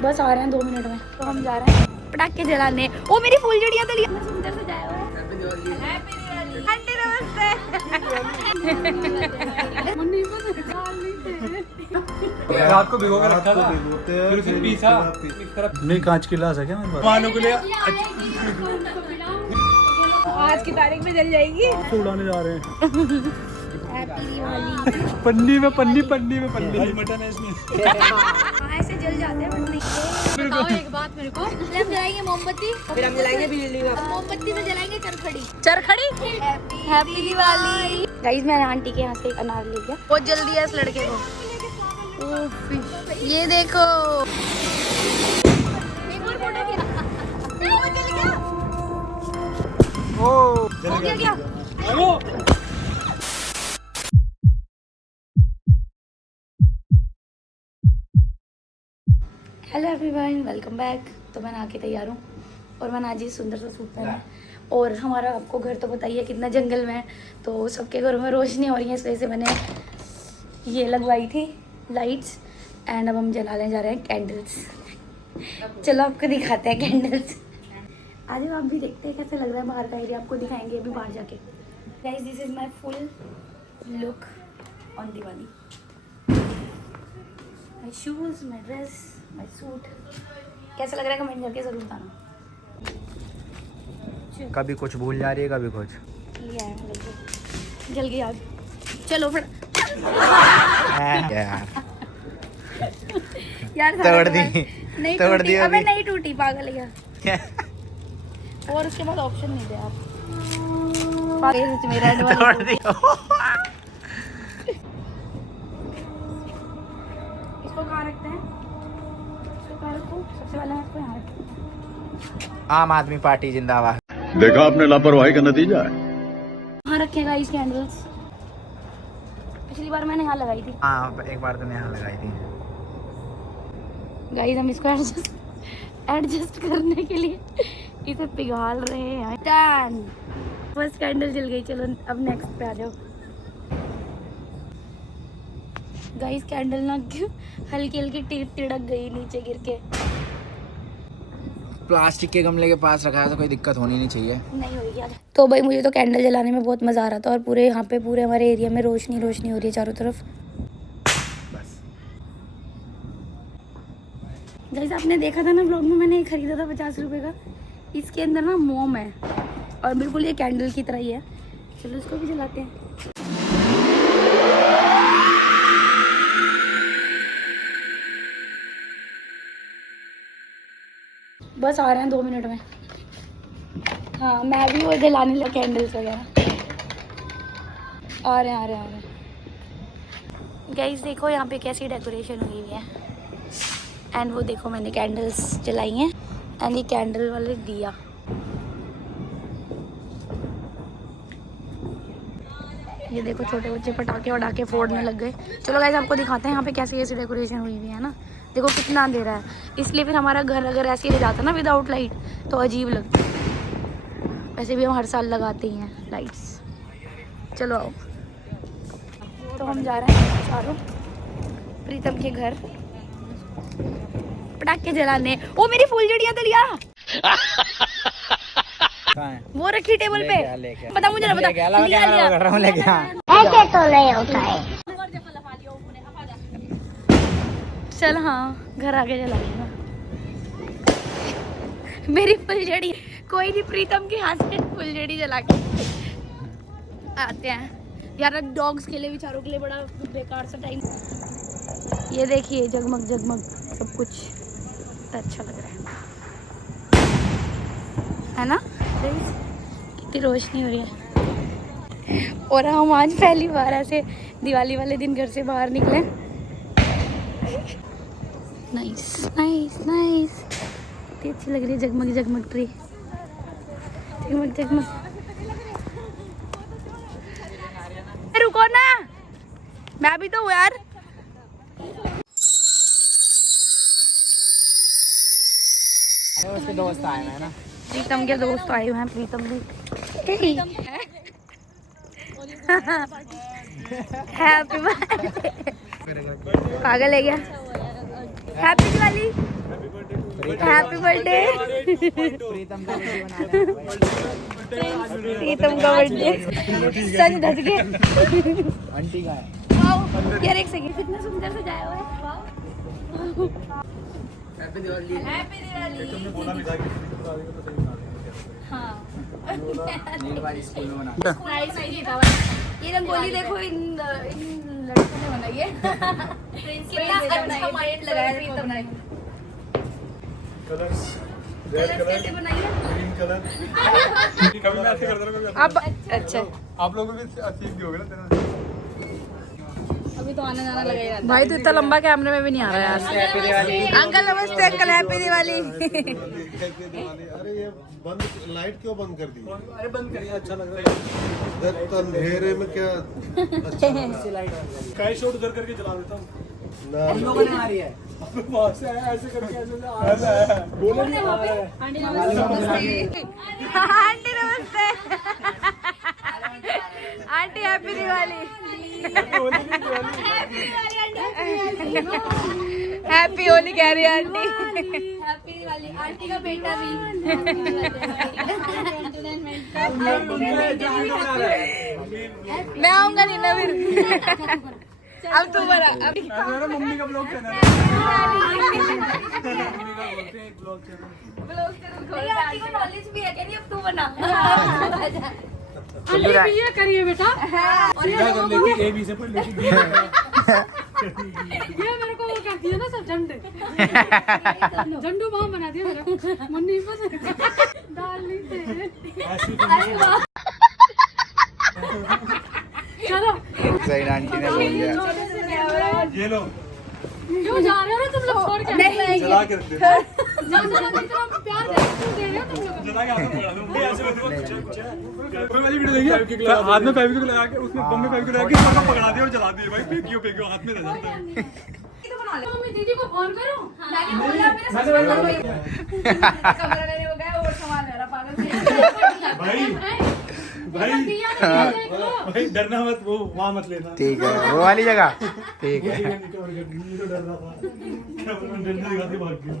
बस आ रहे हैं 2 मिनट में, तो हम जा रहे हैं पटाखे जलाने। ओ मेरी फुलझड़ियां तो लिया, सुंदर सजाया हुआ है। आंटी नमस्ते। रात को भिगो के रखा था, फिर उसे पीसा। नहीं, कांच की गिलास है क्या मेरे पास? मानो के लिए आज की तारीख में जल जाएगी। उड़ाने जा रहे हैं। हैप्पी दिवाली। पन्नी में पन्नी, पन्नी में पन्नी। मटन है इसमें। ऐसे जल जाते हैं बट नहीं। बताओ एक बात मेरे को, हम जलाएंगे मोमबत्ती, फिर हम जलाएंगे बिजली का। मोमबत्ती से जलाएंगे चरखड़ी। चरखड़ी। हैप्पी दिवाली। गाइस मैंने आंटी के यहाँ से एक अनार ले लिया, बहुत जल्दी है इस लड़के को। ये देखो, एक और फोटो खींच। हो गया क्या? Hello everyone, welcome back. तो मैं आके तैयार हूँ और मैंने आज ये सुंदर सा सूट पहना है। और हमारा आपको घर तो बताइए कितना जंगल में है, तो सबके घरों में रोशनी हो रही है, इस वजह से मैंने ये लगवाई थी लाइट्स। एंड अब हम जलाने जा रहे हैं कैंडल्स। चलो आपको दिखाते हैं कैंडल्स। आज आप भी देखते हैं कैसे लग रहा है बाहर का एरिया, आपको दिखाएंगे अभी बाहर जाके। Guys this is my full look on Diwali. My shoes, my dress, my suit. कैसा लग रहा है कमेंट करके जरूर बताना। कभी कुछ भूल जा रही है, कभी कुछ। लिया है जल गई आग। चलो फिर यार तोड़ दी, नहीं तोड़ टूटी, दी अबे अभी। नहीं टूटी, पागल है क्या। और उसके बाद ऑप्शन नहीं दिया आप। मेरा तोड़ दी। इसको कहाँ रखते हैं? इसको कहाँ रखूं? सबसे पहले मैं इसको यहाँ रखूं। आम आदमी पार्टी जिंदाबाद। देखा आपने लापरवाही का नतीजा है। कहाँ रखेगा इस कैंडल्स? पिछली बार मैंने यहाँ लगाई थी। हाँ, एक बार तुमने यहाँ लगाई थी। गाइस हम इसको एडजस्ट करने के लिए इसे पिघाल रहे हैं। डन, फर्स्ट कैंडल जल गई। चलो अब नेक्स्ट पे आ जाओ। गाइस कैंडल ना हल्की हल्की तिड़क गई नीचे गिर के। प्लास्टिक के गमले के पास रखा है तो कोई दिक्कत होनी नहीं चाहिए। नहीं होगी आज। तो भाई मुझे तो कैंडल जलाने में बहुत मज़ा आ रहा था, और पूरे यहाँ पे पूरे हमारे एरिया में रोशनी रोशनी हो रही है चारों तरफ। बस गाइस आपने देखा था ना ब्लॉग में, मैंने खरीदा था 50 रुपए का। इसके अंदर ना मोम है और बिल्कुल ये कैंडल की तरह ही है। चलो इसको भी जलाते हैं। बस आ रहे हैं 2 मिनट में। हाँ मैं भी वो जलाने लगा कैंडल्स वगैरह। आ रहे हैं। गाइस देखो यहाँ पे कैसी डेकोरेशन हुई हुई है। एंड वो देखो मैंने कैंडल्स जलाई हैं। एंड ये कैंडल वाले दिया, ये देखो छोटे बच्चे पटाखे वटाखे फोड़ने लग गए। चलो गाइस आपको दिखाते हैं यहाँ पे कैसी कैसी डेकोरेशन हुई हुई है ना। देखो कितना अंधेरा है, इसलिए फिर हमारा घर अगर ऐसे ही रह जाता ना विदाउट लाइट तो अजीब लगता। वैसे भी हम हर साल लगाते ही हैं लाइट्स। चलो आओ। तो हम जा रहे हैं चारों प्रीतम के घर पटाखे जलाने। ओ मेरी फुलझड़ियां तो लिया। वो रखी टेबल पे। बता मुझे ना बता। लिया लिया ऐसे तो नहीं होता है। चल हाँ घर आके जलाऊंगा। मेरी फुलझड़ी कोई नहीं, प्रीतम के हाथ से फुलझड़ी जला के आते हैं यार। डॉग्स के लिए बेचारों के लिए बड़ा बेकार सा टाइम। ये देखिए जगमग जगमग सब कुछ अच्छा लग रहा है ना। कितनी रोशनी हो रही है। और हम आज पहली बार ऐसे दिवाली वाले दिन घर से बाहर निकले। नाइस नाइस नाइस, कितनी अच्छी लग रही है जगमग जगमग ट्री। जगमग जगमग। रुको ना, मैं भी तो हूँ यार। उसके दोस्त आए हैं ना, प्रीतम के दोस्त आए हुए हैं। प्रीतम भी हैप्पी बर्थडे। पागल है क्या? हैप्पी दिवाली। हैप्पी बर्थडे प्रीतम का वीडियो बनाना है। प्रीतम का बर्थडे सन धस के आंटी का है। वाओ यार एक सेकंड कितना सुंदर सजाया हुआ है wow happy Diwali. Happy Diwali तुमने बोला भी था कि किसी को बता देगा तो सही बता देगा। हाँ नील वाली स्कूल में बनाना। प्राइस नहीं था ये रंगोली देखो इन लड़कों ने बनाई है कितना अच्छा माइंड लगाया है प्रीतम ने कलर्स रेड कलर कैसे बनाई है ग्रीन कलर कभी मैं ऐसे करता रहूं कभी अब अच्छा आप लोगों को भी सीख दियोगे ना तेरा अभी तो आना जाना लगेगा भाई तो इतना लंबा कैमरे में भी नहीं आ रहा है हैप्पी दिवाली। अंकल नमस्ते अंकल हैप्पी दिवाली अरे ये बंद लाइट क्यों बंद कर दी? अरे बंद करिए अच्छा लग रहा है इधर तो अंधेरे में क्या अच्छा लग रहा है। स्काई शॉट उधर करके चला देता हूं ना हम लोगों ने मारी है। वहां से आया ऐसे करके ऐसे आ रहा है बोलो नहीं आ रहा है आंटी नमस्ते आंटी नमस्ते aunty happy Diwali happy Holi कह रही है आंटी हैप्पी दिवाली आंटी का बेटा भी मैं आऊंगा नहीं ना फिर अब तू बना अब मेरा मम्मी का ब्लॉग चैनल है ब्लॉग चैनल आंटी को नॉलेज भी है क्या नहीं अब तू बना ये करिए बेटा सीधा कर लेगी ए बी से पढ़ लेगी बी ये मेरे को वो कर दिया ना सब झंडे झंडू वहाँ बना दिया मेरे को मुन्नी बस डाल ली थे अरे वाह चलो सही आंटी ने बोल दिया। ये लो क्यों जा रहे हो ना तुम लोग छोड़ के नहीं चला के रख दे प्यार दे रहे हो तुम लोग चला के हाथ में पकड़ा दो ऐसे कोई वाली वीडियो देखी हाथ में फेविक्विक लगा के उसमें बम में फेविक्विक लगा के सबको पकड़ा दिया और जला दिया भाई फेंकियो हाथ में रह जाता है मम्मी दीदी को फोन करूं मैंने बोला मेरे कमरा लेने हो गया और सामान ले रहा पागल भाई भाई डरना मत वो वहाँ मत लेना ठीक है वो वाली जगह ठीक है। डर रहा था डरने दिखा के भाग गया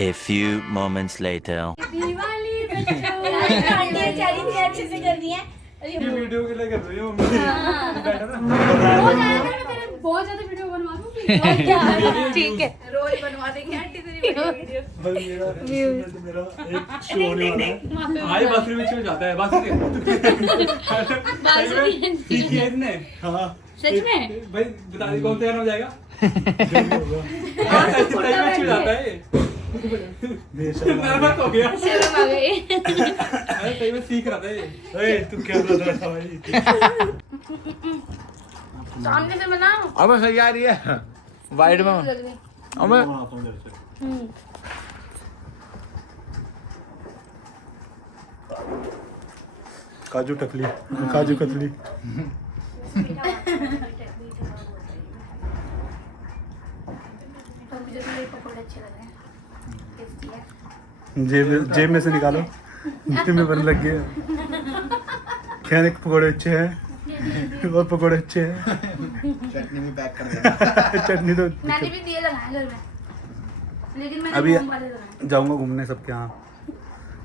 A few moments later. Diwali aunty बेचारी ने अच्छे से कर दिया ये वीडियो के लिए कर रही हूँ मम्मी बैठा ना बहुत ज्यादा वीडियो बनवा दूंगी ठीक है रोज बनवा देंगे आंटी तेरी वीडियो बस मेरा एक शो होने वाला है हाय बाथरूम में जाता है बाथरूम ठीक है इसने हाँ सच में भाई बता दी कौन तैयार हो जाएगा सही में जाता है नर्वस हो गया शर्म आ गई अरे सही में सीख रहा था ये तू क्या कर रहा था भाई सामने से बनाओ अब सही आ रही है वाइड में। अब काजू टकली काजू कतली पकौड़े अच्छे लग रहे हैं टेस्टी है जेब में से निकालो मुट्ठी में भरने लग गए खाने के पकौड़े अच्छे हैं और पकौड़े अच्छे हैं चटनी भी पैक कर देना। चटनी तो मैंने भी दिए लगाए घर में लेकिन मैंने अभी मोम वाले लगाए जाऊंगा घूमने सबके यहाँ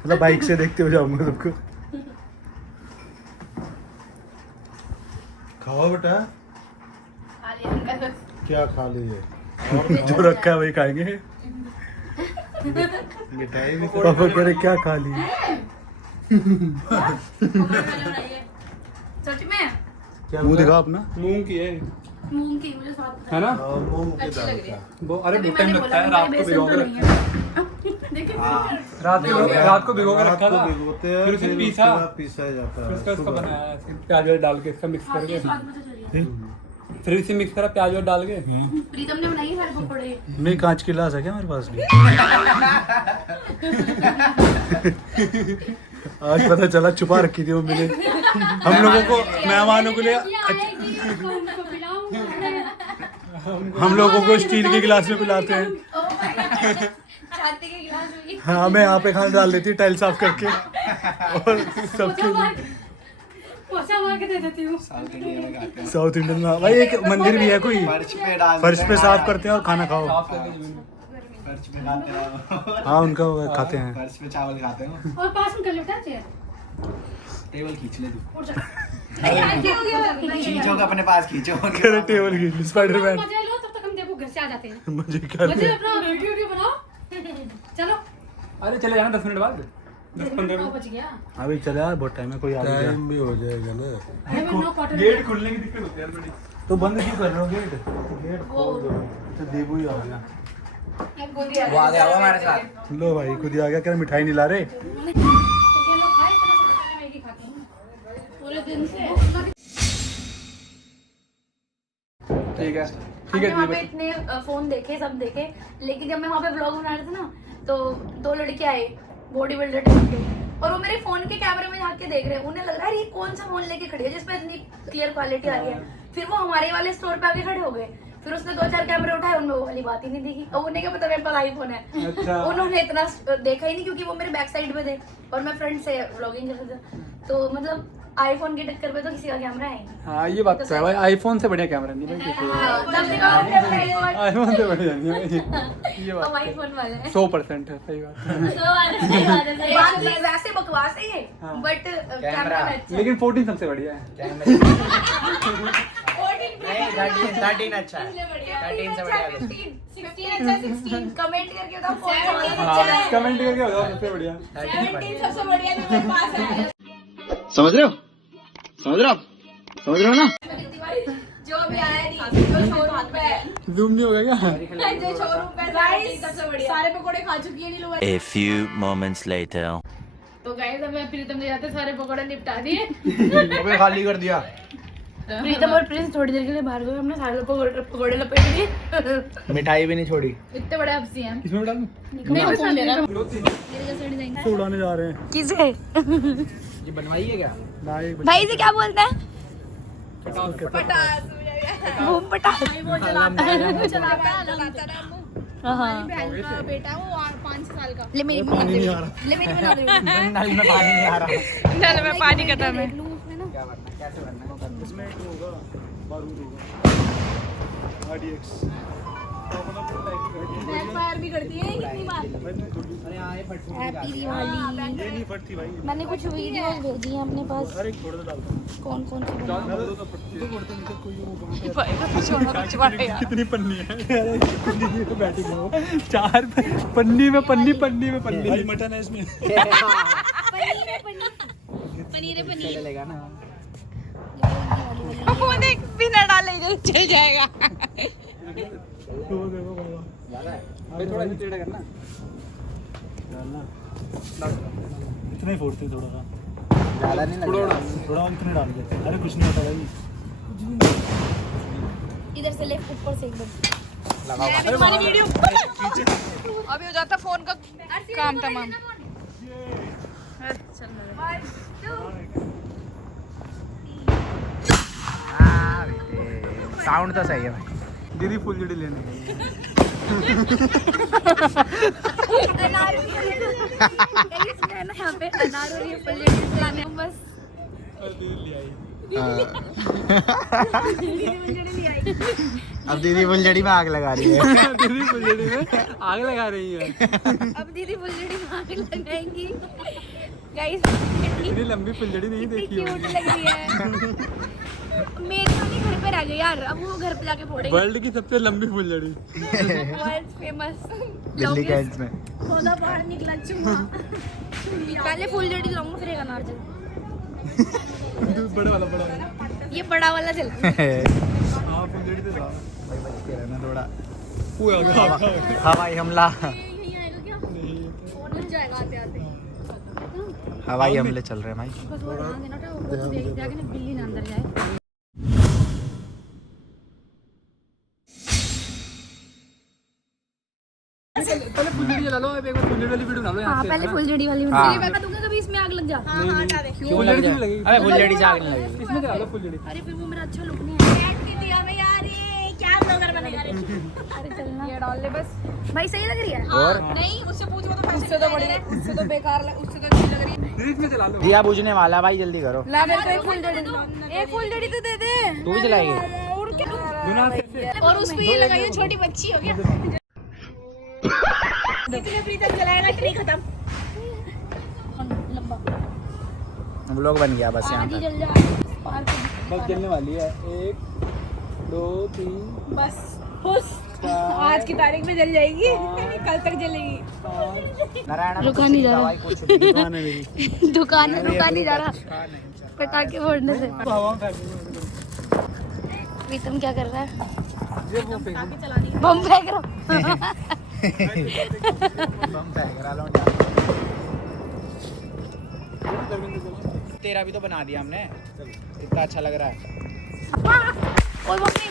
मतलब बाइक से देखते हुए जाऊंगा सबको खाओ बेटा खा लिया अंकल क्या खा लिए जो रखा है वही खाएंगे मिठाई भी पापा कह रहे क्या खा लिए सच में क्या मुंह दिखा अपना मूंग की है मूंग की मुझे स्वाद है ना खाओ मूंग की अच्छी दाल लग रही है का वो अरे तभी बहुत टाइम मैंने लगता है बोला रात को बेसन भिगो तो के नहीं है देखिए रात को भिगो के रात रखा को था भिगोते हैं फिर उसे फिर पीसा उसके बाद पीसा जाता फिर है उसका सुबह। बनाया ऐसे प्याज वाज डाल के इसका मिक्स हाँ, ये करके स्वाद मुझे चाहिए फिर इसे मिक्स करा प्याज वाज डाल के प्रीतम ने बनाई है सारे पकौड़े नहीं कांच की गिलास है क्या हमारे पास भी आज पता चला छुपा रखी थी मम्मी ने हम लोगों को मेहमानों के लिए हम लोगों को स्टील के गिलास में पिलाते हैं छाती के गिलास में हाँ मैं यहाँ पे खाना डाल देती टाइल साफ करके और सबके लिए पोछा मार के दे देती हूँ साउथ इंडिया में खाते हैं। साउथ इंडियन में भाई एक मंदिर भी है कोई फर्श पे डाल फर्श पे साफ करते हैं और खाना खाओ फर्श फर्श पे खाते हैं। हाँ उनका खाते हैं। फर्श पे चावल खाते हैं। और पास में कर लेता है चेयर। टेबल खींच ले तू। उठ जा। यार क्या हो गया? खींचो अपने पास खींचो। टेबल की स्पाइडरमैन। मजे लो तब तक हम देखो घर से आ जाते हैं। मजे कर मजे अपना वीडियो बनाओ। चलो। अरे चले जाना 10 मिनट बाद 10-15 मिनट। बच गया। अभी चले यार बहुत टाइम है कोई आ गया। टाइम भी हो जाएगा ना। अरे मैं 9 क्वार्टर गेट खुलने की दिक्कत होती है यार बड़ी। तो बंद क्यों कर रहे हो गेट? गेट खोल दो। अच्छा देबू ही आ गया। वो आ गया हमारे साथ। लो भाई खुद ही आ गया। क्या मिठाई नहीं ला रहे? ये लोग खाए इतना सब मैगी खाते हैं पूरे दिन से। ठीक है हमने वहाँ पे इतने फोन देखे सब देखे, लेकिन जब मैं वहाँ पे ब्लॉग बना रहे थे ना तो 2 लड़के आए बॉडी बिल्डर टाइप के, और वो मेरे फोन के कैमरे में झांक के देख रहे हैं। उन्हें लग रहा है ये कौन सा फोन लेके खड़ी है जिसमें इतनी क्लियर क्वालिटी आ रही है। फिर वो हमारे वाले स्टोर पे आके खड़े हो गए। फिर उसने 2-4 कैमरे उठाए, उनमें वो वाली बात ही नहीं दिखी। और उन्हें क्या पता मेरे पास आईफोन है। अच्छा। उन्होंने इतना देखा ही नहीं क्योंकि वो मेरे बैक साइड पे थे और मैं फ्रंट से व्लॉगिंग कर रहा था। तो मतलब आईफोन की टक्कर पे तो किसी का कैमरा है नहीं। हाँ ये बात तो है भाई। आईफोन से बढ़िया कैमरा नहीं भाई। तब देखा आपने आईफोन से बढ़िया नहीं है ये बात। हम आईफोन वाले हैं। 100% है सही बात है। बात नहीं, वैसे बकवास है ये, हाँ। बट कैमरा में अच्छा है। लेकिन 14 सबसे बढ़िया है। 13 अच्छा है। 13 से बढ़िया। 15 अच्छा, 16 कमेंट करके बताओ कौन सा वाला हाँ अच्छा है। कमेंट करके बताओ सबसे बढ़िया। 17 सबसे बढ़िया जो मेरे पास है। समझ रहे हो? समझ रहे हो आप? समझ रहे हो ना? जो भी आया नहीं, जो शोरूम पे जूम नहीं होगा क्या? जो शोरूम पे गाइस सबसे बढ़िया सारे पकोड़े खा चुकी है नहीं लोग। A few moments later. तो गाइस अब मैं प्रीतम ले जाते सारे पकौड़े निपटा दिए। अबे खाली कर दिया। प्रीतम और प्रिंस थोड़ी देर के लिए बाहर गए, हमने सारे पकोड़े लपेट दिए। मिठाई भी नहीं छोड़ी। इतने बड़े हफ्सी हैं। इसमें डालूं? नहीं फोन ले रहा। तो उड़ाने जा रहे हैं। किसे ये बनवाई है क्या? ना एक भाई इसे क्या बोलते हैं? वो पटास। वो चलाता है हाँ। ले मेरी पानी नहीं आ रहा। ले मेरी बना दे। नल में पानी नहीं आ रहा। नल में पानी खत्म है। क्या बनना? कैसे बनना? इसमें एक होगा बारूद होगा RDX। बैकफायर भी करती है कितनी बार। अरे हाँ ये फटफट हैप्पी दिवाली। ये नहीं फटती भाई। मैंने कुछ वीडियोस भेजी हैं अपने पास। अरे छोड़ दे डालता हूँ। कौन कौन सी डाल बनाऊं? दो तो फटती है। छोड़ते नहीं तो कोई वो कितनी पन्नी है? अरे पन्नी में बैठी हो। 4 पन्नी में पन्नी। भाई मटन है इसमें। पनीर चलेगा ना। वो देख बिना डाले चल जाएगा। तो देखो बाबा भाई थोड़ा सा टेढ़ा करना डालना इतना ही फोड़ते थोड़ा सा ज़्यादा नहीं लगेगा। थोड़ा इतने डाल देते। अरे कुछ नहीं होता भाई। इधर से लेफ्ट ऊपर से एकदम लगाओ। हमारी वीडियो अभी हो जाता फोन का काम तमाम। साउंड तो सही है भाई। दीदी फुल जड़ी लेने अनार भी है ना यहाँ पे अनार और ये फल लेके लाने हम बस अब दीदी फुलझड़ी में आग लगा रही है। दीदी फुल जड़ी में आग लगा रही है। अब दीदी फुलझड़ी में आग लगाएंगी। गाइस इतनी लंबी फुलझड़ी नहीं देखी क्यूट होगी। लग रही है। मेरी वाली घर पे रह गई यार, अब वो घर पे जाके फोड़ेंगे। वर्ल्ड की सबसे लंबी फुलझड़ी। वर्ल्ड फेमस दिल्ली कैंट में। पौधा बाहर निकला चुमा। पहले फुलझड़ी लाऊंगा फिर एक अनार चल। बड़ा वाला ये बड़ा वाला चल। हाँ फुलझड़ी तो था। भाई बच के रहना थोड़ा। वो आ गया। हवाई हमला। यही आएगा क्या? फोन लग जाएगा आते आते। हवाई हमले चल रहे हैं भाई। बस वो ध्यान देना था वो देख दिया कि बिल्ली ना अंदर जाए। पहले फुलझड़ी जला लो। एक बार फुलझड़ी वाली वीडियो बना लो यहाँ हाँ से। पहले फुलझड़ी वाली हाँ। मैं बता दूंगा कभी इसमें आग लग जा। हाँ हाँ हटा दे। क्यों लग जाए? अरे फुलझड़ी से आग नहीं लगेगी। इसमें जला लो फुलझड़ी। अरे फिर वो मेरा अच्छा लुक नहीं है। बैठ के दिया मैं यार ये क्या ब्लॉगर बनेगा रे। अरे चलना ये डाल ले बस। भाई सही लग रही है? और नहीं उससे पूछ वो तो उससे तो बढ़िया उससे तो बेकार उससे तो अच्छी लग रही है। दीदी इसमें जला लो। दिया बुझने वाला भाई जल्दी करो। ला मेरे को एक फुलझड़ी तो दे दे। तू भी जलाएगी? दोनों हाथ से। और उस पे ये लगाइए छोटी बच्ची हो गया। प्रीतम जलाएगा ट्री खत्म। लंबा व्लॉग बन गया बस यहाँ आज ही तक। जल जा पार्क बस जलने वाली है। 1 2 3 बस खुश आज की तारीख में जल जाएगी कल तक जलेगी। नारायण रुका नहीं जा रहा। दवाई कुछ भी दुकान है मेरी। दुकान में रुका नहीं जा रहा पटाखे फोड़ने से। हवा में फेंक दूंगा। प्रीतम क्या कर रहा है? ये वो फेंक दूंगा। बम फेंक रहा। बम फेंक रहा लौंडा। तेरा भी तो बना दिया हमने, इतना अच्छा लग रहा है। ओए मम्मी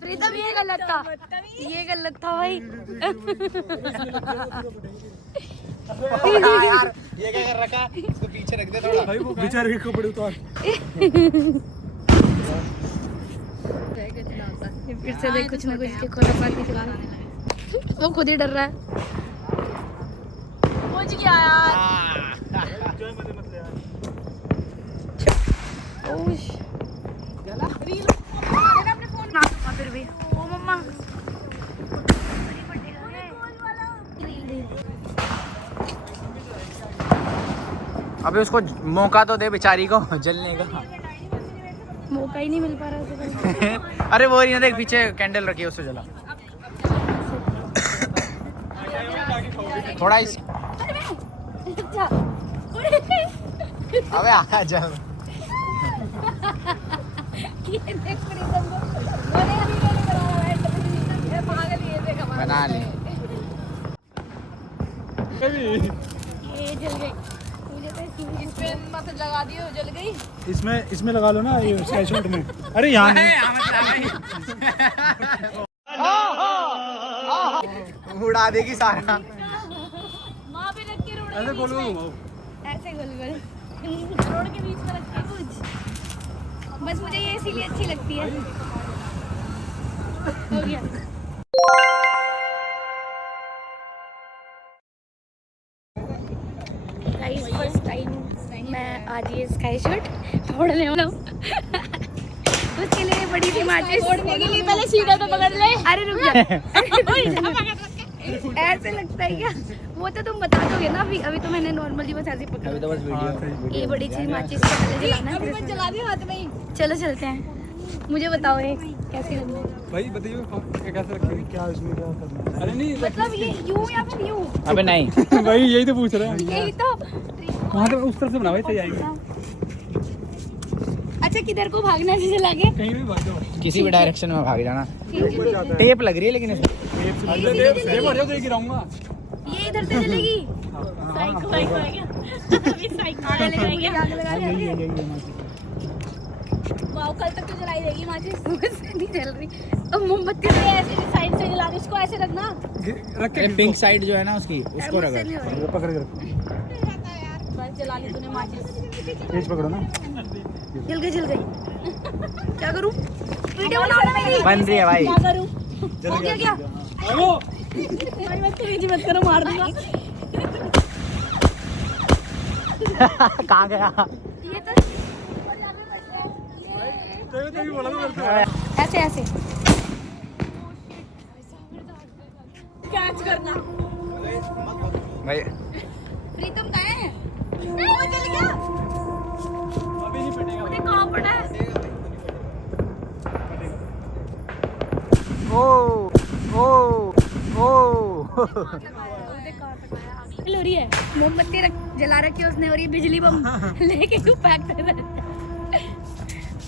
प्रीतम ये गलत था, ये गलत था भाई। यार ये क्या कर रखा, इसको पीछे रख दे थोड़ा। भाई वो बेचारे के कपड़े उतार। फिर से देख कुछ ना कुछ के खुरापाती चला रहा है। वो खुद ही डर रहा है। पहुंच गया यार। ओश ना तो फिर भी ओ मम्मा अबे उसको मौका तो दे बेचारी को जलने का। मौका ही नहीं मिल पा रहा उसे। अरे वो ही ना देख पीछे कैंडल रखी है उससे जला थोड़ा इस। अबे आ जल बना ली। ये जल गई। मुझे तो इसमें मत लगा दियो जल गई। इसमें लगा लो ना ये स्काई शॉट में। अरे यहाँ नहीं। उड़ा देगी सारा। वहाँ पे रख के रोड ऐसे गोल गोल घुमाओ। ऐसे गोल गोल रोड के बीच में रख के कुछ। बस मुझे ये इसीलिए अच्छी लगती है। हो गया। गाइस फर्स्ट टाइम मैं आज ये स्काई शॉट फोड़ने वाला हूँ। उसके लिए बड़ी सी माचिस फोड़ने के लिए पहले सीधा तो पकड़ ले। अरे रुक जा। ऐसे लगता है क्या? वो तो तुम बता दोगे ना। अभी तो मैंने नॉर्मली बस ऐसे पकड़ा। अभी तो बस वीडियो। ये बड़ी चीज माचिस से पहले जलाना है। फिर जला दिया हाथ में ही। चलो चलते हैं। मुझे बताओ ये कैसे करना है। भाई बताइए कैसे रखेंगे, क्या इसमें क्या करना है? अरे नहीं मतलब ये यूं या फिर यूं? अबे नहीं भाई यही तो पूछ रहे हैं। यही तो। वहाँ से उस तरफ से बना भाई सही आएंगे। अच्छा किधर को भागना है जला के? कहीं भी भाग जाओ। किसी भी डायरेक्शन में भाग जाना। ऊपर जाता है। टेप लग रही है लेकिन इसमें। ये बढ़िया तो गिराऊंगा। ये इधर से जलेगी। साइको साइको है क्या? अभी साइको लगाएंगे। आग लगा देंगे। वाओ कल तक तो जलाई रहेगी माचिस। मुझसे नहीं जल रही। अब मोमबत्ती से ऐसे साइड से जला दे। इसको ऐसे रखना। रख के पिंक साइड जो है ना उसकी उसको मुझसे रगड़। नहीं हो रही। पकड़ के रखो। बस जला ली तूने माचिस। तेज पकड़ो ना। जल गई जल गई। क्या करूं? वीडियो बनाओ ना मेरी। बन रही है भाई। क्या करूं? हो गया क्या? भाई मैं तेरी मत करो मार दूंगा। कहाँ गया? ये तो तभी बोला तो करते ऐसे ऐसे। कैच करना। भाई प्रीतम कहाँ है? वो जल गया। अभी नहीं फटेगा। मुझे कहाँ पड़ा है? ओ ओ ओ हो रही है। मोमबत्ती जला रखी है उसने और ये बिजली बम लेके क्यों पैक कर रहा है?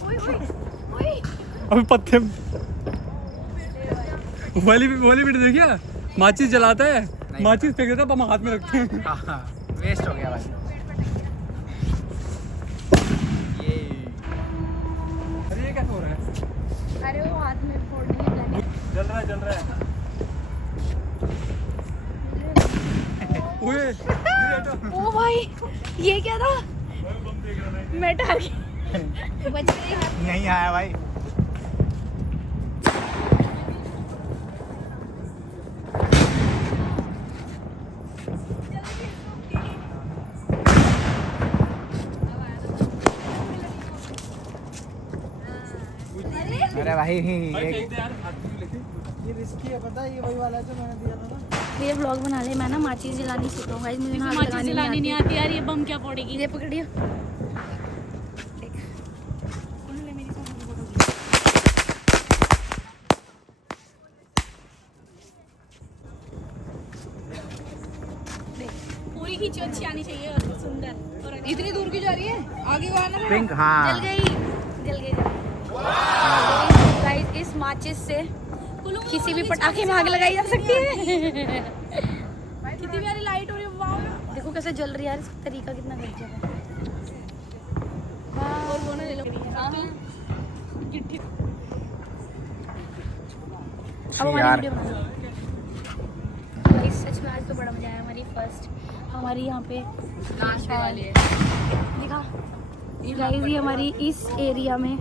ओए ओए ओए। अभी पत्ते वाली वीडियो देखिए। माचिस जलाता है, माचिस फेंक देता है, बम हाथ में रखते हैं। वेस्ट हो गया भाई। ये अरे ये कैसे हो रहा है? अरे वो हाथ में फोड़ने की प्लानिंग। जल रहा है। ओए ओ भाई ये क्या था? मैं डर गई। बच गई। नहीं आया भाई। अरे भाई भाई एक फेंक दे यार हाथ में लेके। ये रिस्की है, पता है, ये वही वाला है जो मैंने दिया था ना। ये व्लॉग बना ले, मैं ना माचिस जलानी सीखूंगा गाइस, मुझे ना आग माचिस लगानी जलानी नहीं आती यार, ये बम क्या फोड़ेगी। ये पकड़ियो। पूरी खींची अच्छी आनी चाहिए और सुंदर। और इतनी दूर की जा रही है, आगे को आना। पिंक हाँ जल गई गाइस। इस माचिस से किसी भी पटाखे में आग लगाई जा सकती है। कितनी प्यारी लाइट हो रही है, वाओ। देखो कैसे जल रही है यार, इसका तरीका कितना गजब है। और वो ना ले लो चिट्ठी। अब हमारी यार। वीडियो बना लो गाइस। सच में आज तो बड़ा मजा आया। हमारी फर्स्ट हमारी यहाँ पे लास्ट वाली है। देखा गाइस, ये हमारी इस एरिया में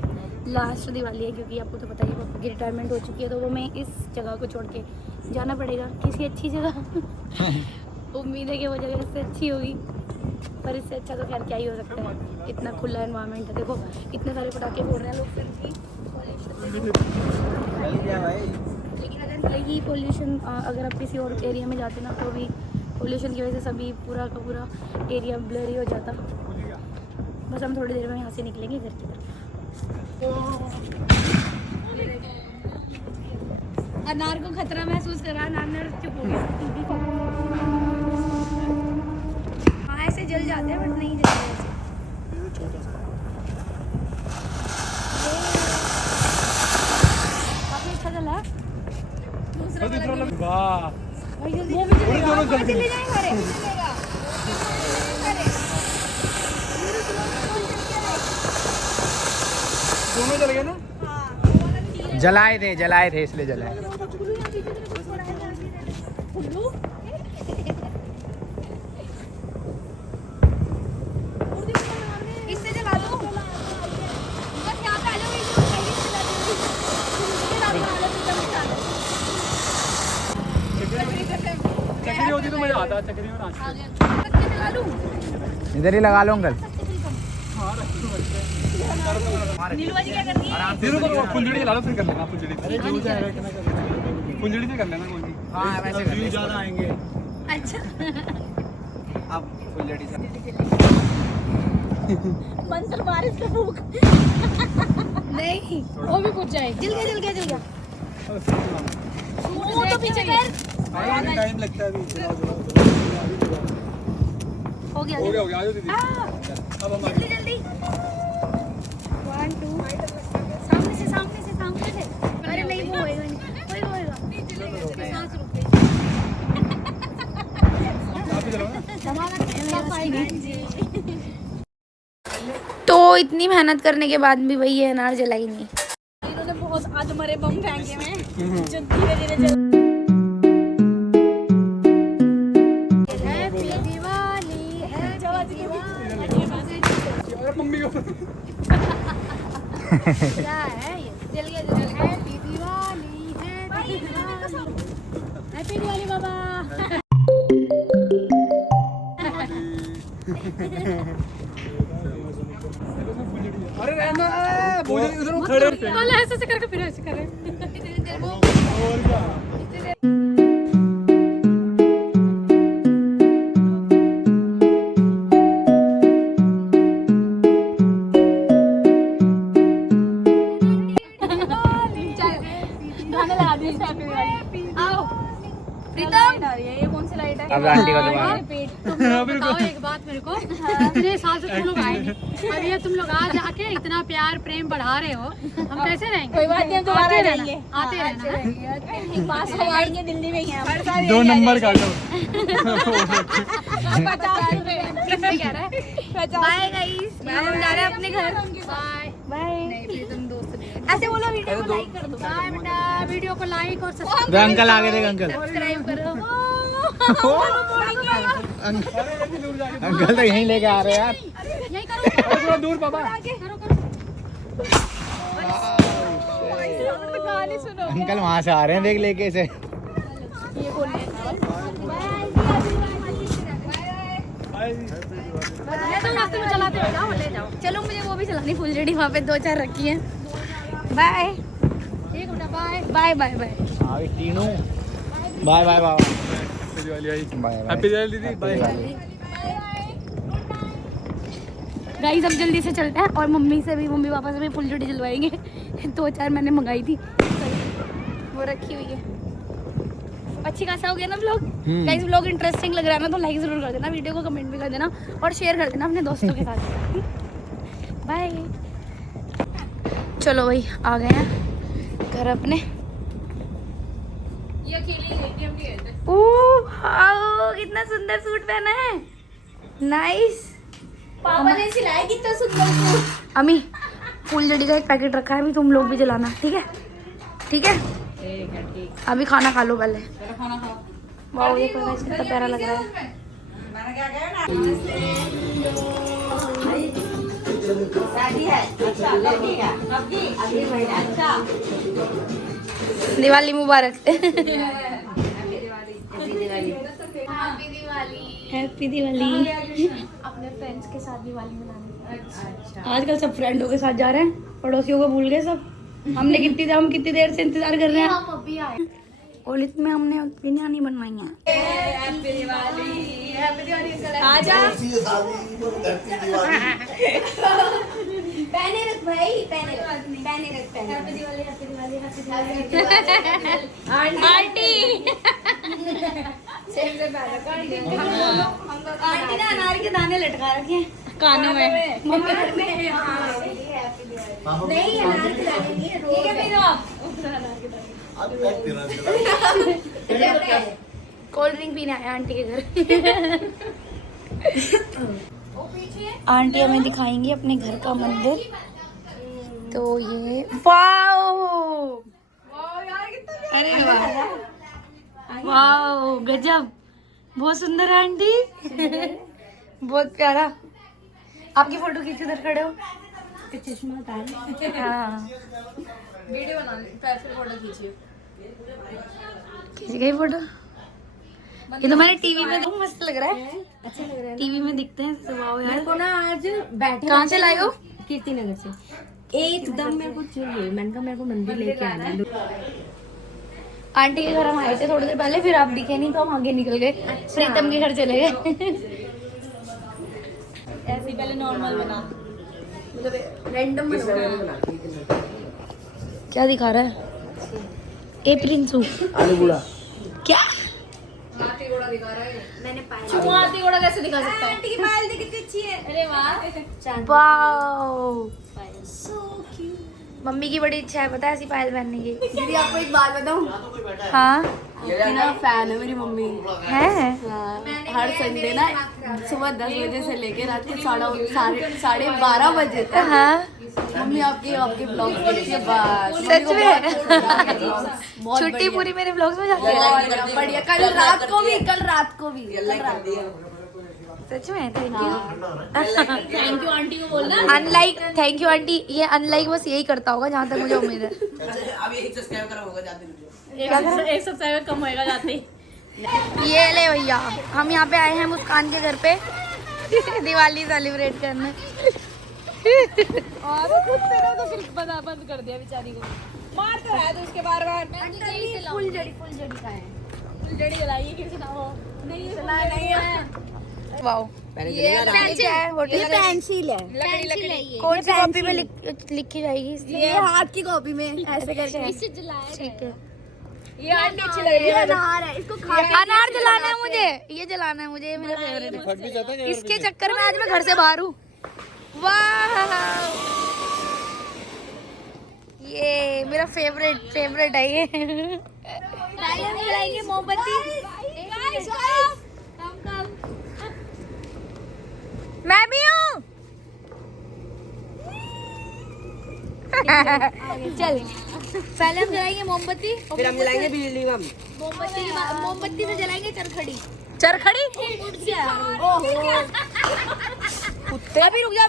लास्ट दिवाली है, क्योंकि आपको तो पता ही है पापा की रिटायरमेंट हो चुकी है, तो वो मैं इस जगह को छोड़ के जाना पड़ेगा किसी अच्छी जगह। उम्मीद है कि वो जगह इससे अच्छी होगी, पर इससे अच्छा तो खैर क्या ही हो सकता है। इतना खुला एनवायरनमेंट है, देखो इतने सारे पटाखे फोड़ रहे हैं लोग, फिर भी लेकिन अगर यही पोल्यूशन अगर आप किसी और एरिया में जाते ना, तो भी पोल्यूशन की वजह से सभी पूरा का पूरा एरिया ब्लरी हो जाता। बस हम थोड़ी देर में यहाँ से निकलेंगे घर की तरफ। अनार को खतरा महसूस करा, अनार चुप हो गया। हाँ ऐसे जल जाते हैं बट नहीं जलते ऐसे। काफी अच्छा जला है। दूसरा वाला भी। वाह भाई जल्दी वो भी जलेगा। दोनों जल गए। चले जाएंगे अरे दोनों जल गए ना। जलाए थे इसलिए जलाए। इससे जला दो। बस यहाँ पे आ जाओ, इसको पहले से जला दो। चक्री होती तो मजा आता, चक्री में नाचते। जला लूं। इधर ही लगा लो अंकल। नीलू जी क्या कर रही है? फुलझड़ी चला लो, फिर कर लेना फुलझड़ी। फुलझड़ी से कर लेना कोई नहीं। हाँ वैसे कर ले। ज़्यादा आएंगे। अच्छा अब फुलझड़ी से मंत्र बारिश का फूक। नहीं वो भी पूछ जाएगी। जल गया वो तो पीछे कर। टाइम लगता है अभी। हो गया हो गया आ जाओ दीदी। अब हम आगे। जल्दी 1 2 सामने से अरे नहीं वो होएगा नहीं होएगा सांस रुक गई। आप ही चलो ना। तो इतनी मेहनत करने के बाद भी भाई ये अनार जला ही नहीं। इन्होंने बहुत आधमरे बम फेंके हैं जो धीरे धीरे जल। हैप्पी दिवाली अरे मम्मी को क्या है ये? जल गया हैप्पी दिवाली हैप्पी दिवाली बाबा। अरे रहना भोजन उधर खड़े होते हैं। पहले ऐसे करके फिर ऐसे करें। और क्या गाना लगा दिया हैप्पी दिवाली। आओ प्रीतम ये कौन सी लाइट है? अब आंटी को दोबारा। तुम लोग बताओ एक बात मेरे को, इतने साल से तुम लोग आए नहीं, अब ये तुम लोग आज आके इतना प्यार प्रेम बढ़ा रहे हो, हम कैसे रहेंगे? कोई बात नहीं, हम दोबारा रहेंगे, आते रहना। पास में आएंगे, दिल्ली में ही हैं। 2 नंबर काटो। 50 रुपए किससे कह रहा है? बाय गाइस, हम जा रहे हैं अपने घर। Bye bye. नहीं प्रीतम दोस्त नहीं है। ऐसे बोलो वीडियो को लाइक कर दो। बाय बेटा, वीडियो को लाइक और सब्सक्राइब अंकल आगे देख अंकल। सब्सक्राइब करो। अंकल तो यहीं लेके आ रहे हैं यार। यही करो, थोड़ा दूर पापा। करो करो। गाली सुनो। अंकल वहाँ से आ रहे हैं देख लेके इसे। ये बोल रहे हैं। ले जाओ, रास्ते में चलाते हो, जाओ ले जाओ। चलो मुझे वो भी चलानी फुलझड़ी, वहाँ पे 2-4 रखी है। बाय ठीक बेटा, बाय। Bye bye bye. हाँ Tinu, bye bye bye happy Diwali आई। बाय हैप्पी दिवाली दीदी, बाय। गाइस अब जल्दी से चलते हैं और मम्मी पापा से भी फुलझड़ी जलवाएंगे। 2-4 मैंने मंगाई थी, वो रखी हुई है। अच्छी खासा हो गया ना व्लॉग। गाइस व्लॉग इंटरेस्टिंग लग रहा है ना तो लाइक जरूर कर देना, वीडियो को कमेंट भी कर देना और शेयर कर देना अपने दोस्तों के साथ। बाय। चलो भाई आ गए हैं घर अपने। ये अकेले ओह कितना सुंदर सूट पहना है, नाइस। पापा ने सिलाया कितना सुंदर सूट। अम्मी फुलझड़ी का एक पैकेट रखा है, अभी तुम लोग भी जलाना, ठीक है? ठीक है अभी खाना खा लो पहले। वाह ये कितना प्यारा लग रहा है। शादी है अच्छा लड़की का अभी महीना अच्छा। दिवाली मुबारक। हैप्पी दिवाली। अपने फ्रेंड्स के साथ दिवाली मनाने। अच्छा। आजकल सब फ्रेंडों के साथ जा रहे हैं, पड़ोसियों को भूल गए सब। हम कितनी देर से इंतजार कर रहे हैं। हम अभी आए। होली में हमने बिरयानी बनवाई है। Happy Diwali, happy Diwali. आजा पहने रख भाई, पहने रख। Happy Diwali, happy Diwali, happy Diwali. Aunty same से पहले आंटी ने अनार के दाने लटका रखे हैं कानों में। नहीं अनार खिलाने नहीं है, ठीक है मेरे आप कोल्ड ड्रिंक पीने आए आंटी के घर। आंटी हमें दिखाएंगी अपने घर का मंदिर। तो ये वाओ, अरे वाओ गजब, बहुत सुंदर है आंटी। बहुत प्यारा। आपकी फोटो खींच उधर खड़े हो। चश्मा उतार। हाँ वीडियो बना फिर फोटो खींचिए। खींच गई फोटो। ये तो मैंने टीवी में तो मस्त लग रहा है, अच्छा लग रहा है। टीवी में दिखते हैं तो वाओ मेरे यार। को ना आज बैठे कहाँ से लाए हो? कीर्ति नगर से एकदम मेरे को चाहिए। मैंने कहा मेरे को मंदिर लेके आना है। आंटी के घर हम आए थे थोड़ी देर पहले, फिर आप दिखे नहीं तो हम आगे निकल गए। प्रीतम के घर चले गए। ऐसे पहले नॉर्मल बना, मतलब रैंडम बना। क्या दिखा रहा है? ए प्रिंसू आलू बुड़ा। क्या मैंने पायल हाथी घोड़ा कैसे दिखा सकता है? आंटी की पायल देख कितनी अच्छी है। अरे वाह वाओ, सो क्यूट। मम्मी की बड़ी इच्छा है पता है ऐसी पायल पहनने की। दीदी आपको एक बात बताऊं, हाँ आपकी ना फैन है मेरी मम्मी। है। हर संडे ना सुबह 10 बजे से लेके रात के 12:30 बजे तक हाँ मम्मी आपके ब्लॉग देखती है। बस सच में बहुत छुट्टी बढ़िया। पूरी मेरे ब्लॉग्स में जाती है। बहुत बढ़िया। कल रात को भी सच में thank you. Thank you aunty को बोलना। Unlike thank you aunty. ये अनलाइक बस यही करता होगा जहाँ तक मुझे उम्मीद है। अब एक सब्सक्राइब करा होगा जाते एक सब्सक्राइबर कम होएगा जाते ही। ये ले भैया, हम यहाँ पे आए हैं मुस्कान के घर पे दिवाली सेलिब्रेट करने। और कुत्ते ने तो फिर बंद कर दिया बेचारी को। मार तो रहा है तो उसके बार-बार। फुलझड़ी का है। फुलझड़ी जलाई किसी ना हो। नहीं जलाया नहीं है। वाओ ये क्या है? होटल पेंसिल है। लकड़ी कौन सी कॉपी में लिखी जाएगी? ये हाथ की कॉपी में ऐसे करके। इससे जलाया ठीक है। ये आंटी अच्छी लग रही है। अनार है, इसको खा अनार जलाना है मुझे, ये जलाना है मुझे, ये मेरा फेवरेट है। फट भी जाता है इसके चक्कर में आज मैं घर से बाहर हूँ। वाह ये मेरा फेवरेट है ये। जलाएंगे मोमबत्ती। मैं भी हूँ। चल पहले हम जलाएंगे मोमबत्ती, फिर हम जलाएंगे बिजली बम। मोमबत्ती से जलाएंगे चरखड़ी। कुत्ते अभी रुक जा,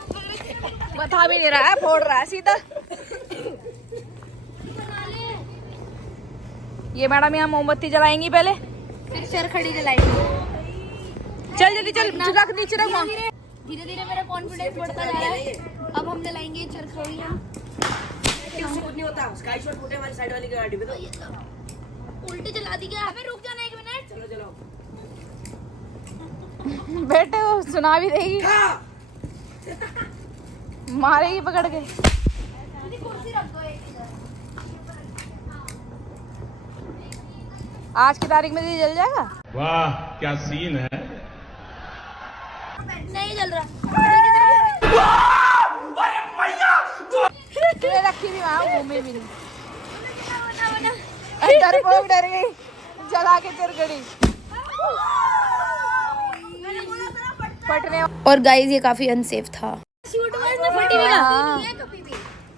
बता भी नहीं रहा है, फोड़ रहा है सीधा। ये मैडम यहाँ मोमबत्ती जलाएंगी पहले, फिर चरखड़ी जलाएंगी। चल जल्दी चल, रख नीचे रख। धीरे धीरे मेरा कॉन्फिडेंस बढ़ता जा रहा है। अब हम जलाएंगे चरखड़ियाँ। उल्टी चला दी क्या? अबे रुक जाना 1 मिनट। बेटे वो सुना भी देगी, मारेगी पकड़ के। कुर्सी रख दो एक इधर। आज की तारीख में ये जल जाएगा। वाह क्या सीन है। नहीं जल रहा। ये रखी थी वहाँ, घूमी भी नहीं। अंदर बहुत डर गई, जला के चिर गई। फटने और गाइस ये काफी अनसेफ था। हाँ।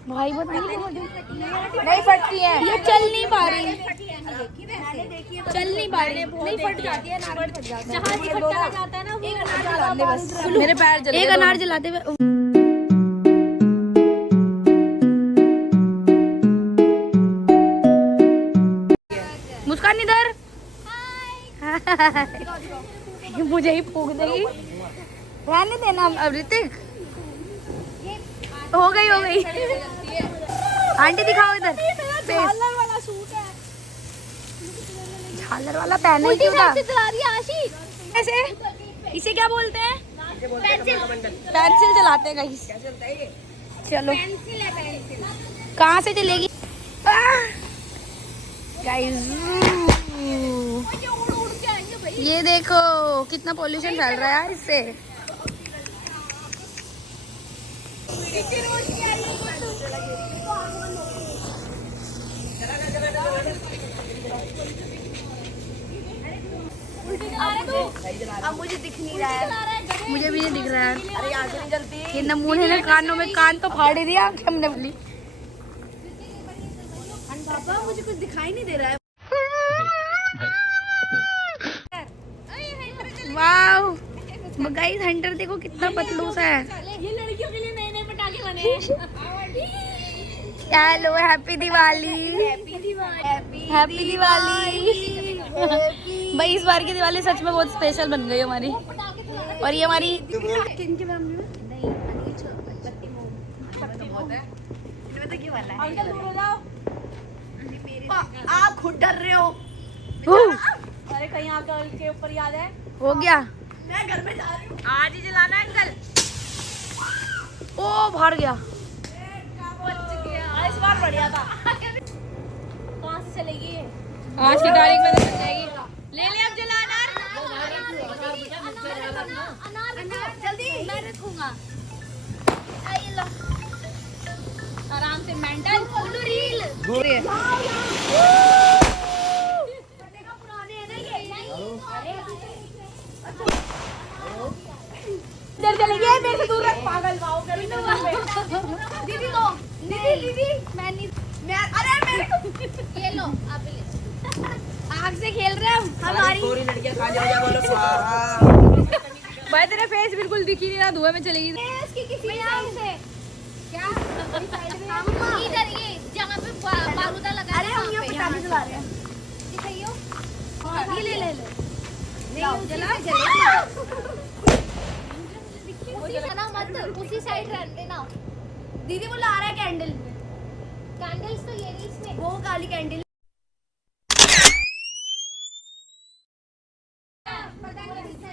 भाई बहुत नहीं फटती है, ये चल नहीं पा रही, चल नहीं पा रही, नहीं फट जाती है। जहाँ भी खट्टा जाता है ना वो जलाने बस। मेरे पैर जल एक अनार जलाते हुए। मुस्कान इधर। मुझे ही फूक देगी। रहने देना अब ऋतिक। हो गई हो गई। आंटी दिखाओ इधर। झालर वाला सूट है। झालर वाला पहने ही क्यों था? चला रही है आशी। ऐसे इसे क्या बोलते हैं? पेंसिल चलाते हैं गाइस। चलो कहाँ से चलेगी गाइस? ये देखो कितना पोल्यूशन फैल रहा है यार इससे। अब मुझे दिख नहीं रहा है। मुझे भी नहीं दिख रहा है। अरे आंखें नहीं जलती। ये नमूने ने कानों में कान तो फाड़ ही दिया। आंखें हमने बोली पापा मुझे कुछ दिखाई नहीं दे रहा है। वाओ गाइस हंटर देखो कितना पतलूस है। ये लड़कियों के लिए नए नए पटाखे बने हैं। Hello happy Diwali. Happy Diwali. भाई इस बार की दिवाली सच में बहुत स्पेशल बन गई हमारी। और ये हमारी आप खुद डर रहे हो। अरे कहीं अंकल के ऊपर याद है? हो गया। मैं घर में जा रही हूँ। आज ही जलाना है अंकल। ओ बाहर गया। इस बार बढ़िया था। कहाँ से चलेगी? आज की तारीख में तो चल जाएगी। ले ले अब जला अनार। जल्दी मैं रखूंगा। आराम से मेंटल रील। इधर चलेगी मेरे से दूर रख पागल वाओ कर। दीदी को दीदी मैं नहीं अरे मेरे को ये लो आप ले। आग से खेल रहे हम हमारी पूरी लड़कियां खा जाओ बोलो स्वाहा। भाई तेरा फेस बिल्कुल दिख ही नहीं रहा, धुएं में चलेगी। इसकी किसी साइड से क्या इधर ये जहाँ पे बारूदा लगा। अरे हम ये पटाखे जला रहे हैं। दिखाइयो ये ले ले ले नहीं जला ना मत उसी साइड रहने देना। दीदी वो ला रहा है कैंडल। कैंडल्स तो ये नहीं इसमें वो काली कैंडल।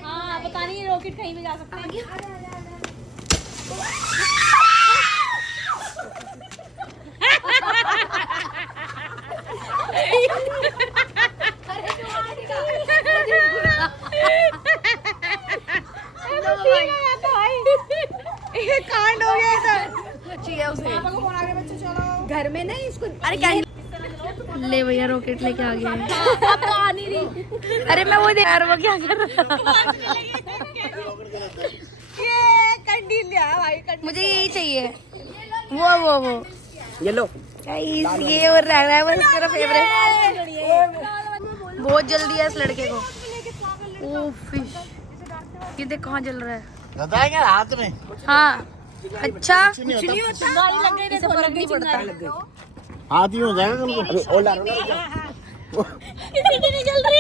हाँ पता नहीं रॉकेट कहीं भी जा सकता है। कांड हो गया इधर। घर में नहीं इसको। अरे कैंडल ले भैया रॉकेट लेके आ गया है। अब तो आ नहीं रही। अरे मैं वो यार वो क्या कर रहा ये कंडील लिया भाई। मुझे यही चाहिए। वो ये लो। ये और रह रहा है वो मेरा फेवरेट। बहुत जल्दी है इस लड़के को। ओह फिश ये देख कहाँ जल रहा है। बताएंगे हाथ में। हाँ अच्छा कुछ नहीं होता। लग गई देखो, फर्क नहीं पड़ता। हाथ ही हो जाएगा तुमको। अरे ओला इतनी नहीं जल रही।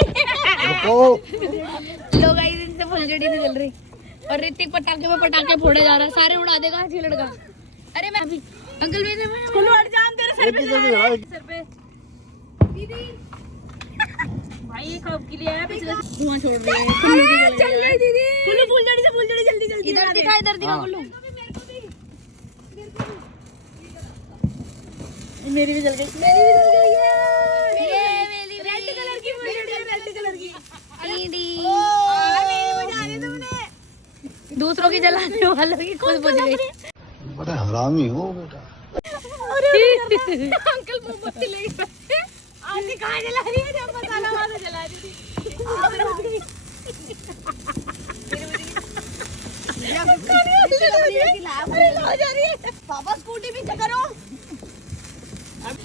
लोग गाइस इनसे फुलझड़ी नहीं जल रही। और ऋतिक पटाखे में पटाखे फोड़े जा रहा है। सारे उड़ा देगा आज ये लड़का। अरे मैं अभी अंकल मेरे स्कूल हट जा, हम तेरे सर पे सर पे दीदी भाई ये कब के लिए आया पिछले धुआं छोड़ रही है चल रही दीदी कुल्लू फुलझड़ी से फुलझड़ी जल्दी जल्दी इधर दिखा कुल्लू। मेरी भी जल गई है ये मेरी रेड कलर की फुलझड़ी है रेड कलर की दीदी मेरी बजा दी तुमने दूसरों की जलाने वालों की खुद बुझ गई। बड़ा हरामी हो बेटा। अंकल मोमबत्ती ले गए आंटी कहाँ जला रही है जब मसाला वाला जला दी थी पापा स्कूटी पीछे करो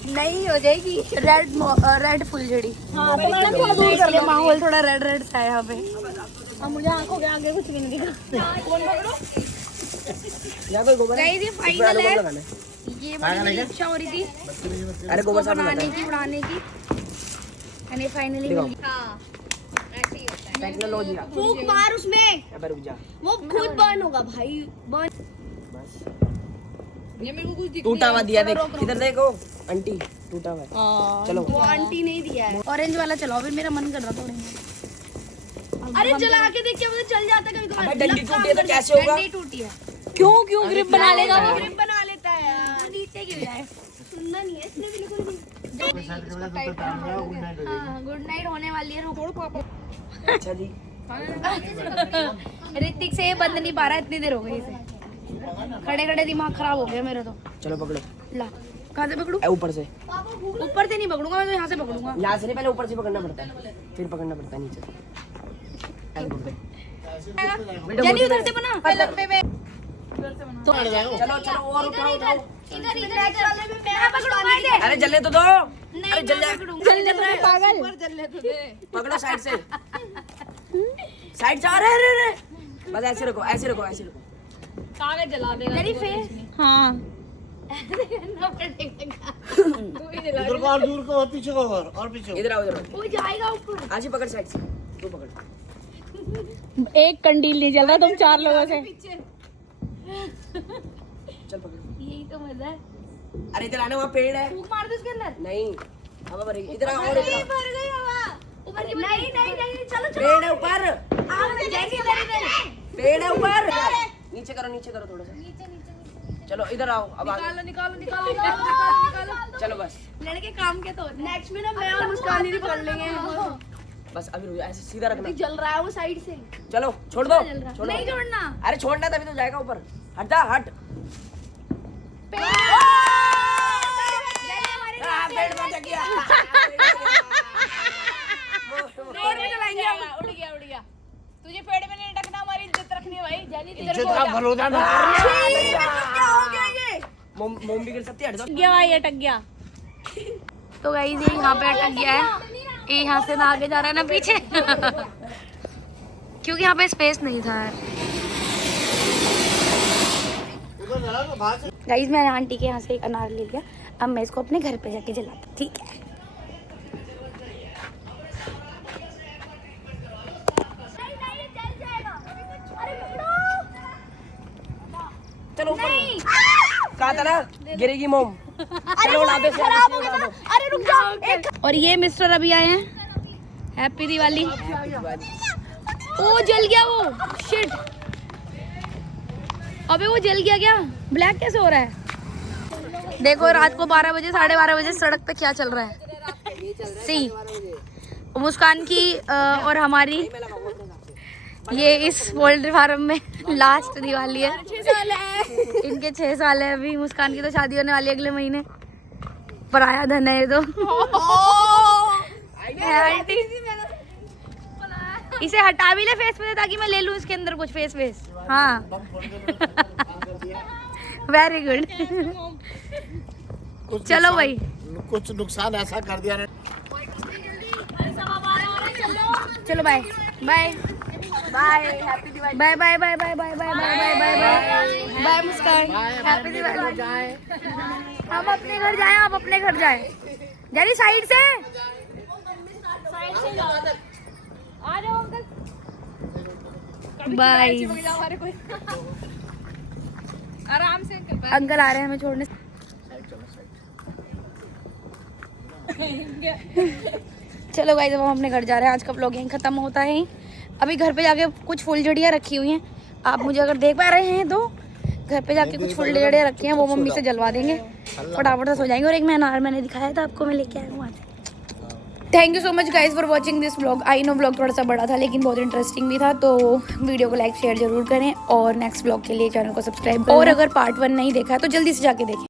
नहीं हो जाएगी रेड फुलझड़ी। हाँ इसलिए माहौल थोड़ा रेड सा है यहाँ पे। अब मुझे आंखों के आगे कुछ भी नहीं दिखा गाइस ये फाइनल है। ये बड़ी इच्छा हो रही थी अरे गोबर साफ बनाने की उड़ाने की मैंने फाइनली मिल गई। टेक्नोलॉजी फूक मार उसमें अब रुक जा वो खुद बर्न होगा भाई बर्न टूटा हुआ दिया देख इधर देखो आंटी टूटा हुआ चलो वो आंटी नहीं दिया है ऑरेंज वाला चलाओ फिर मेरा मन कर रहा था ऑरेंज। अरे जला के देख के मुझे चल जाता कभी कभार अबे डंडी टूटी है तो कैसे होगा डंडी टूटी है। क्यों ग्रिप बना लेगा वो ग्रिप बना लेता है यार नीचे गिर जाए। सुनना नहीं है इसने बिल्कुल भी गुड नाइट होने वाली है। अच्छा जी ऋतिक से ये बंद नहीं पा रहा इतनी देर हो गई इसे खड़े खड़े दिमाग खराब हो गया मेरा तो। चलो पकड़ो ला कहाँ से पकड़ू? ऊपर से ऊपर से नहीं पकड़ूंगा मैं तो यहाँ से पकड़ूंगा। यहाँ से नहीं पहले ऊपर से पकड़ना पड़ता है फिर पकड़ना पड़ता है नीचे जल्दी उधर से बना लंबे में। चलो चलो और उठाओ उठाओ इधर वाले में मैं पकड़ूंगा इधर। अरे जलने तो दो अरे जल जाए पागल पकड़ो साइड से अरे अरे अरे बस ऐसे रखो ऐसे रखो ऐसे रखो कागज जला देगा तेरी फेस हाँ इधर को और दूर को और पीछे को और पीछे को। इधर आओ इधर आओ। वो जाएगा ऊपर। आज ही पकड़ साइड से तू पकड़ एक कंडील नहीं जल रहा तुम 4 लोगों से चल पकड़ यही तो मजा है। अरे इधर आने वहाँ पेड़ है फूक मार दो उसके अंदर। नहीं हवा भरेगी इधर आओ और इधर आओ। भर गई हवा ऊपर की नहीं चलो पेड़ है ऊपर इधर पेड़ है ऊपर नीचे करो थोड़ा सा चलो इधर आओ अब निकालो चलो बस लड़के काम के तो नेक्स्ट में ना मैं और मुस्कान ही पकड़ लेंगे बस अभी रुक जा, ऐसे सीधा रखना जल रहा है वो साइड से चलो छोड़ दो नहीं छोड़ना। अरे छोड़ना तभी तो जाएगा ऊपर हट जा हट पेड़ में जा गया उड़ गया तुझे पेड़ में नहीं लटकना हमारी इज्जत रखनी है भाई जानी इज्जत का भरोसा ना क्या हो गया ये मोम भी गिर सकती है हट जाओ गया भाई अटक गया तो गाइस ये यहाँ पे अटक गया है। ये यहाँ से ना आगे जा रहा है ना पीछे क्योंकि यहाँ पे स्पेस नहीं था यार। गाइस मैंने आंटी के यहाँ से एक अनार ले लिया। अब मैं इसको अपने घर पे जाके जलाती हूँ, ठीक है। चलो ऊपर कहा था ना गिरेगी मोम चलो उड़ा दो अरे रुक जाओ और ये मिस्टर अभी आए हैं। हैप्पी दिवाली। ओ जल गया वो शिट। अबे वो जल गया क्या? ब्लैक कैसे हो रहा है? देखो रात को 12 बजे 12:30 बजे सड़क पे क्या चल रहा है। सी मुस्कान की और हमारी ये इस पोल्ट्री फार्म में लास्ट दिवाली है। 6 साल है इनके 6 साल है अभी। मुस्कान की तो शादी होने वाली है अगले महीने। पराया धन है ये तो। आंटी इसे हटा भी ले फेस पे ताकि मैं ले लूं इसके अंदर कुछ फेस हाँ वेरी गुड। चलो भाई कुछ नुकसान ऐसा कर दिया ने। चलो bye bye bye happy Diwali bye bye bye bye bye bye bye bye bye bye Muskan happy Diwali. हम अपने घर जाएं आप अपने घर जाएं जरी साइड से आ जाओ अंकल बाय। आराम से अंकल आ रहे हैं हमें छोड़ने। चलो गाइस, अब हम अपने घर जा रहे हैं। आज का व्लॉग यहीं खत्म होता है। अभी घर पे जाके कुछ फुलझड़ियाँ रखी हुई हैं, आप मुझे अगर देख पा रहे हैं तो घर पे जाके कुछ फुलझड़ियाँ रखी हैं, वो मम्मी से जलवा देंगे, फटाफट से सो जाएंगे। और एक मैं अनार मैंने दिखाया था आपको, मैं लेके आया हूँ आज। Thank you so much guys for watching this vlog. I know vlog थोड़ा सा बड़ा था लेकिन बहुत इंटरेस्टिंग भी था, तो वीडियो को लाइक शेयर जरूर करें और नेक्स्ट व्लॉग के लिए चैनल को सब्सक्राइब करें। और अगर पार्ट 1 नहीं देखा है तो जल्दी से जाके देखें।